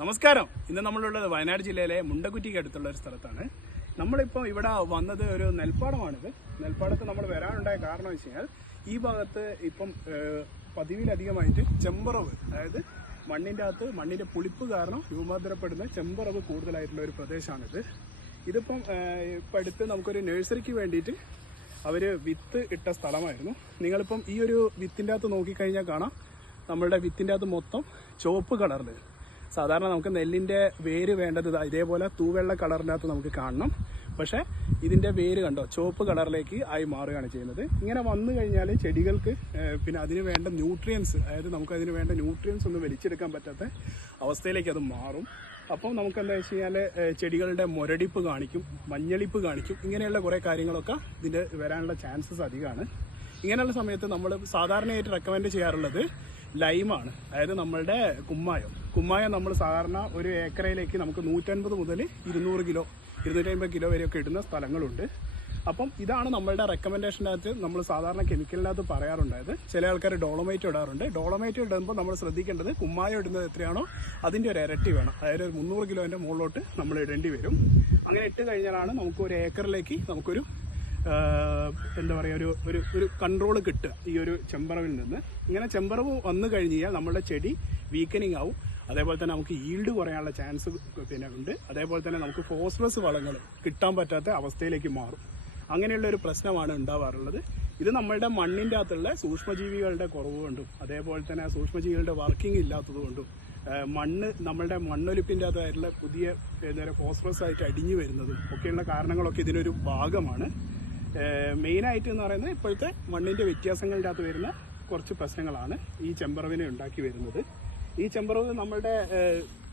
നമസ്കാരം. ഇന്ന് നമ്മളുള്ളത് വയനാട് ജില്ലയിലെ മുണ്ടക്കുറ്റിക്ക് അടുത്തുള്ള ഒരു സ്ഥലത്താണ്. നമ്മളിപ്പോൾ ഇവിടെ വന്നത് ഒരു നെൽപ്പാടമാണിത്. നെൽപ്പാടത്ത് നമ്മൾ വരാനുണ്ടായ കാരണം വെച്ച് കഴിഞ്ഞാൽ ഈ ഭാഗത്ത് ഇപ്പം പതിവിലധികമായിട്ട് ചെമ്പറവ് അതായത് മണ്ണിന്റെ അകത്ത് മണ്ണിന്റെ പുളിപ്പ് കാരണം രൂപാന്തരപ്പെടുന്ന ചെമ്പറവ് കൂടുതലായിട്ടുള്ള ഒരു പ്രദേശമാണിത്. ഇതിപ്പം ഇപ്പം അടുത്ത് നമുക്കൊരു നഴ്സറിക്ക് വേണ്ടിയിട്ട് അവർ വിത്ത് ഇട്ട സ്ഥലമായിരുന്നു. നിങ്ങളിപ്പം ഈ ഒരു വിത്തിന്റെ അകത്ത് നോക്കിക്കഴിഞ്ഞാൽ കാണാം. നമ്മളുടെ വിത്തിന്റെ അകത്ത് മൊത്തം ചുവപ്പ് കളറിൽ സാധാരണ നമുക്ക് നെല്ലിന്റെ വേര് വേണ്ടത് ഇതാ ഇതേപോലെ തൂവെള്ള കളറിനകത്ത് നമുക്ക് കാണണം. പക്ഷേ ഇതിന്റെ വേര് കണ്ടോ? ചുവപ്പ് കളറിലേക്ക് ആയി മാറുകയാണ് ചെയ്യുന്നത്. ഇങ്ങനെ വന്നു കഴിഞ്ഞാൽ ചെടികൾക്ക് പിന്നെ അതിന് വേണ്ട ന്യൂട്രിയൻസ് അതായത് നമുക്ക് അതിന് വേണ്ട ന്യൂട്രിയൻസ് ഒന്നും വലിച്ചെടുക്കാൻ പറ്റാത്ത അവസ്ഥയിലേക്ക് അത് മാറും. അപ്പോൾ നമുക്ക് എന്താ വെച്ച് കഴിഞ്ഞാൽ ചെടികളുടെ മുരടിപ്പ് കാണിക്കും മഞ്ഞളിപ്പ് കാണിക്കും ഇങ്ങനെയുള്ള കുറേ കാര്യങ്ങളൊക്കെ ഇതിന്റെ വരാനുള്ള ചാൻസസ് അധികമാണ്. ഇങ്ങനെയുള്ള സമയത്ത് നമ്മൾ സാധാരണയായിട്ട് റെക്കമെൻഡ് ചെയ്യാറുള്ളത് ലൈമാണ്. അതായത് നമ്മളുടെ കുമ്മായം. കുമ്മായം നമ്മൾ സാധാരണ ഒരു ഏക്കറയിലേക്ക് നമുക്ക് നൂറ്റൻപത് മുതൽ ഇരുന്നൂറ് കിലോ ഇരുന്നൂറ്റമ്പത് കിലോ വരെയൊക്കെ ഇടുന്ന സ്ഥലങ്ങളുണ്ട്. അപ്പം ഇതാണ് നമ്മളുടെ റെക്കമെൻഡേഷനകത്ത് നമ്മൾ സാധാരണ കെമിക്കലിനകത്ത് പറയാറുണ്ടായത് ചില ആൾക്കാർ ഡോളമൈറ്റ് ഇടാറുണ്ട്. ഡോളമൈറ്റ് ഇടുമ്പോൾ നമ്മൾ ശ്രദ്ധിക്കേണ്ടത് കുമ്മായം ഇടുന്നത് എത്രയാണോ അതിന്റെ ഒരു ഇരട്ടി വേണം. അതായത് ഒരു മുന്നൂറ് കിലോന്റെ മുകളിലോട്ട് നമ്മൾ ഇടേണ്ടി വരും. അങ്ങനെ ഇട്ട് കഴിഞ്ഞാലാണ് നമുക്ക് ഒരു ഏക്കറിലേക്ക് നമുക്കൊരു എന്താ പറയുക ഒരു ഒരു ഒരു കൺട്രോൾ കിട്ടുക ഈ ഒരു ചെമ്പറവിൽ നിന്ന്. ഇങ്ങനെ ചെമ്പറവ് വന്നു കഴിഞ്ഞ് കഴിഞ്ഞാൽ നമ്മുടെ ചെടി വീക്കനിങ് ആവും. അതേപോലെ തന്നെ നമുക്ക് ഈൽഡ് കുറയാനുള്ള ചാൻസ് പിന്നെ ഉണ്ട്. അതേപോലെ തന്നെ നമുക്ക് ഫോസ്ഫറസ് വളങ്ങൾ കിട്ടാൻ പറ്റാത്ത അവസ്ഥയിലേക്ക് മാറും. അങ്ങനെയുള്ള ഒരു പ്രശ്നമാണ് ഉണ്ടാവാറുള്ളത്. ഇത് നമ്മളുടെ മണ്ണിന്റെ അകത്തുള്ള സൂക്ഷ്മജീവികളുടെ കുറവ് കൊണ്ടും അതേപോലെ തന്നെ സൂക്ഷ്മജീവികളുടെ വർക്കിംഗ് ഇല്ലാത്തതുകൊണ്ടും മണ്ണ് നമ്മളുടെ മണ്ണൊലിപ്പിന്റെ അകത്തായിട്ടുള്ള പുതിയ ഫോസ്ഫറസ് ആയിട്ട് അടിഞ്ഞു വരുന്നതും ഒക്കെയുള്ള കാരണങ്ങളൊക്കെ ഇതിനൊരു ഭാഗമാണ്. മെയിനായിട്ട് എന്ന് പറയുന്നത് ഇപ്പോഴത്തെ മണ്ണിന്റെ വ്യത്യാസങ്ങളുടെ അകത്ത് വരുന്ന കുറച്ച് പ്രശ്നങ്ങളാണ് ഈ ചെമ്പറവിനെ ഉണ്ടാക്കി വരുന്നത്. ഈ ചെമ്പറവ് നമ്മളുടെ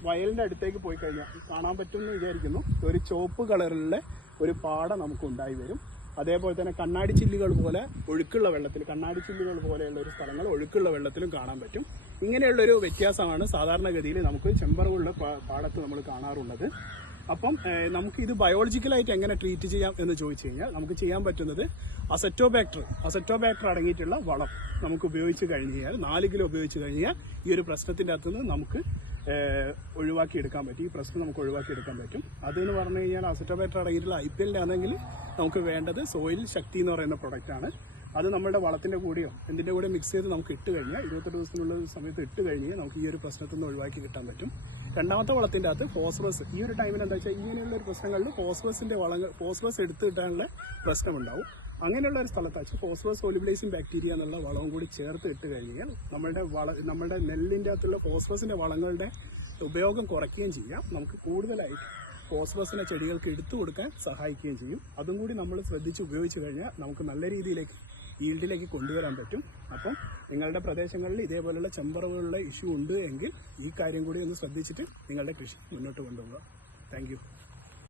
വയലിന്റെ അടുത്തേക്ക് പോയി കഴിഞ്ഞാൽ കാണാൻ പറ്റുമെന്ന് വിചാരിക്കുന്നു. ഒരു ചുവപ്പ് കളറിലെ ഒരു പാട നമുക്ക് ഉണ്ടായി വരും. അതേപോലെ തന്നെ കണ്ണാടി ചില്ലുകൾ പോലെ ഒഴുക്കുള്ള വെള്ളത്തിൽ കണ്ണാടി ചില്ലുകൾ പോലെയുള്ള ഒരു സ്ഥലങ്ങൾ ഒഴുക്കുള്ള വെള്ളത്തിലും കാണാൻ പറ്റും. ഇങ്ങനെയുള്ളൊരു വ്യത്യാസമാണ് സാധാരണഗതിയിൽ നമുക്ക് ചെമ്പറവുള്ള പാടത്ത് നമ്മൾ കാണാറുള്ളത്. അപ്പം നമുക്ക് ഇത് ബയോളജിക്കലായിട്ട് എങ്ങനെ ട്രീറ്റ് ചെയ്യാം എന്ന് ചോദിച്ചു കഴിഞ്ഞാൽ നമുക്ക് ചെയ്യാൻ പറ്റുന്നത് അസറ്റോബാക്ടർ അസറ്റോബാക്ടർ അടങ്ങിയിട്ടുള്ള വളം നമുക്ക് ഉപയോഗിച്ച് കഴിഞ്ഞ് കഴിഞ്ഞാൽ നാല് കിലോ ഉപയോഗിച്ച് കഴിഞ്ഞാൽ ഈ ഒരു പ്രശ്നത്തിന്റെ അകത്തുനിന്ന് നമുക്ക് ഒഴിവാക്കിയെടുക്കാൻ പറ്റും. ഈ പ്രശ്നം നമുക്ക് ഒഴിവാക്കിയെടുക്കാൻ പറ്റും. അതെന്ന് പറഞ്ഞു കഴിഞ്ഞാൽ അസറ്റോബാക്ടർ അടങ്ങിയിട്ടുള്ള ഐ പി എല്ലിലാണെങ്കിൽ നമുക്ക് വേണ്ടത് സോയിൽ ശക്തി എന്ന് പറയുന്ന പ്രൊഡക്റ്റാണ് അത് നമ്മുടെ വളത്തിന്റെ കൂടെയോ എന്തിന്റെ കൂടെ മിക്സ് ചെയ്ത് നമുക്ക് ഇട്ട് കഴിഞ്ഞാൽ ഇരുപത്തെട്ട് ദിവസത്തിനുള്ള സമയത്ത് ഇട്ട് കഴിഞ്ഞാൽ നമുക്ക് ഈ ഒരു പ്രശ്നത്തിൽ നിന്ന് ഒഴിവാക്കി കിട്ടാൻ പറ്റും. രണ്ടാമത്തെ വളത്തിന്റെ അകത്ത് ഫോസ്ഫറസ് ഈ ഒരു ടൈമിൽ എന്താ വെച്ചാൽ ഇങ്ങനെയുള്ള ഒരു പ്രശ്നങ്ങളിൽ ഫോസ്ഫറസിന്റെ വളങ്ങൾ ഫോസ്ഫറസ് എടുത്ത് കിട്ടാനുള്ള പ്രശ്നമുണ്ടാവും. അങ്ങനെയുള്ള ഒരു സ്ഥലത്ത് വെച്ച് ഫോസ്ഫറസ് സോലിബിലൈസിംഗ് ബാക്ടീരിയ എന്നുള്ള വളവും കൂടി ചേർത്ത് ഇട്ട് കഴിഞ്ഞാൽ നമ്മുടെ വള നമ്മുടെ നെല്ലിന്റെ അകത്തുള്ള ഫോസ്ഫറസിന്റെ വളങ്ങളുടെ ഉപയോഗം കുറയ്ക്കുകയും ചെയ്യാം. നമുക്ക് കൂടുതലായിട്ട് ഫോസ്ഫറസിനെ ചെടികൾക്ക് എടുത്തു കൊടുക്കാൻ സഹായിക്കുകയും ചെയ്യും. അതും കൂടി നമ്മൾ ശ്രദ്ധിച്ച് ഉപയോഗിച്ച് കഴിഞ്ഞാൽ നമുക്ക് നല്ല രീതിയിലേക്ക് ഈൽഡിലേക്ക് കൊണ്ടുവരാൻ പറ്റും. അപ്പം നിങ്ങളുടെ പ്രദേശങ്ങളിൽ ഇതേപോലുള്ള ചെമ്പറവുകളുടെ ഇഷ്യൂ ഉണ്ട് എങ്കിൽ ഈ കാര്യം കൂടി ഒന്ന് ശ്രദ്ധിച്ചിട്ട് നിങ്ങളുടെ കൃഷി മുന്നോട്ട് കൊണ്ടുപോകുക താങ്ക്